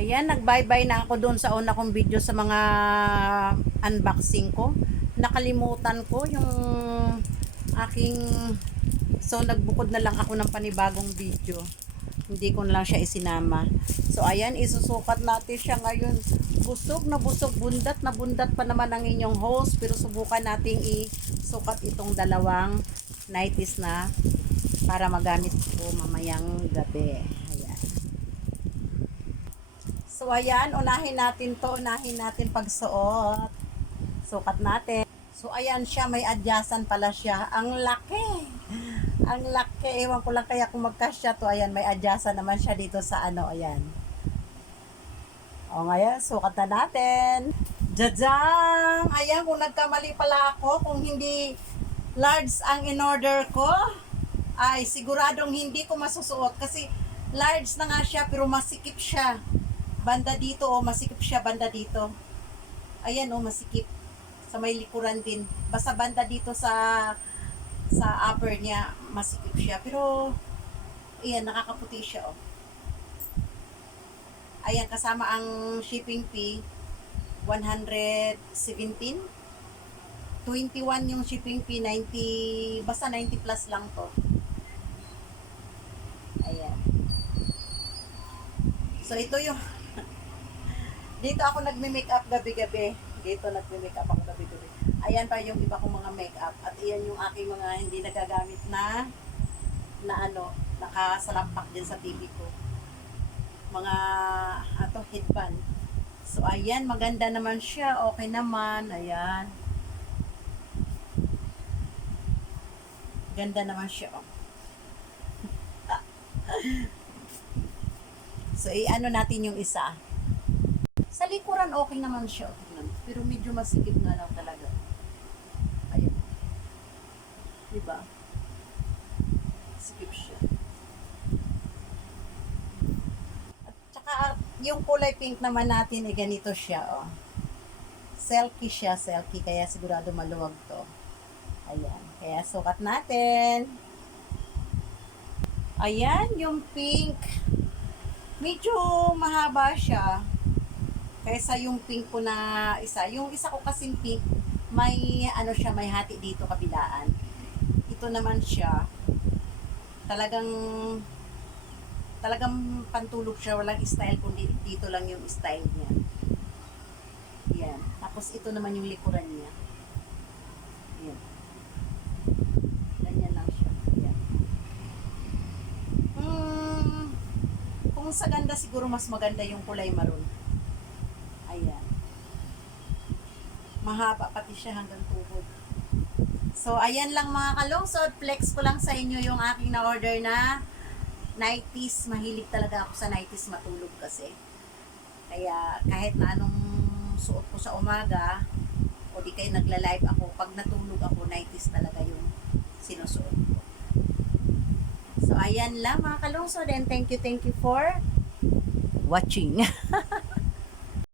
Ayan, nag-bye-bye na ako doon sa una kong video sa mga unboxing ko. Nakalimutan ko yung aking... So, nagbukod na lang ako ng panibagong video. Hindi ko na lang siya isinama. So, ayan, isusukat natin siya ngayon. Busog na busog, bundat na bundat pa naman ang inyong host. Pero subukan nating isukat itong dalawang nighties na para magamit ko mamayang gabi. So, ayan, unahin natin to. Unahin natin pagsuot. Sukat natin. So, ayan siya. May adyasan pala siya. Ang laki. Ang laki. Ewan ko lang kaya kung magkasya to. Ayan, may adyasan naman siya dito sa ano. Ayan. O, ngayon, sukat na natin. Jajang! Ayan, kung nagkamali pala ako, kung hindi large ang in-order ko, ay siguradong hindi ko masusuot kasi large na nga siya pero masikip siya. Banda dito o masikip siya banda dito. Ayan o masikip. Sa may likuran din. Basta banda dito sa sa upper niya masikip siya. Pero ayan nakakaputi siya o. Ayan kasama ang shipping fee 117 21 yung shipping fee, 90, basta 90 plus lang to. Ayan. So, ito yung, dito ako nagme-makeup gabi-gabi. Dito nagme-makeup ako gabi-gabi. Ayan pa yung iba kong mga makeup. At iyan yung aking mga hindi nagagamit na, na ano, nakasalampak din sa TV ko. Mga, ato, headband. So, ayan, maganda naman siya. Okay naman. Ayan. Ganda naman siya. Oh. so, i-ano natin yung isa. Likuran, okay naman siya. tingnan mo. Pero medyo masikip nga lang talaga. Ayun. Diba? Sikip siya. At saka, yung kulay pink naman natin, eh, ganito siya, oh. Selkie siya, selkie. Kaya sigurado maluwag to. Ayan. Kaya sukat natin. Ayan, yung pink. Medyo mahaba siya. Kaysa yung pink ko na isa. Yung isa ko kasing pink, may ano siya, may hati dito kabilaan. Ito naman siya. Talagang talagang pantulog siya, walang style kundi dito lang yung style niya. Yan. Tapos ito naman yung likuran niya. Yan. Ganyan lang siya. Yan. Hmm, kung sa ganda siguro mas maganda yung kulay maroon. Ayan. Mahaba pati siya hanggang tuhod. So, ayan lang mga kalungsod. Flex ko lang sa inyo yung aking na-order na 90s. Mahilig talaga ako sa 90s matulog kasi. Kaya kahit na anong suot ko sa umaga, o di kayo nagla-live ako, pag natulog ako, 90s talaga yung sinusuot ko. So, ayan lang mga kalungsod and thank you, thank you for watching.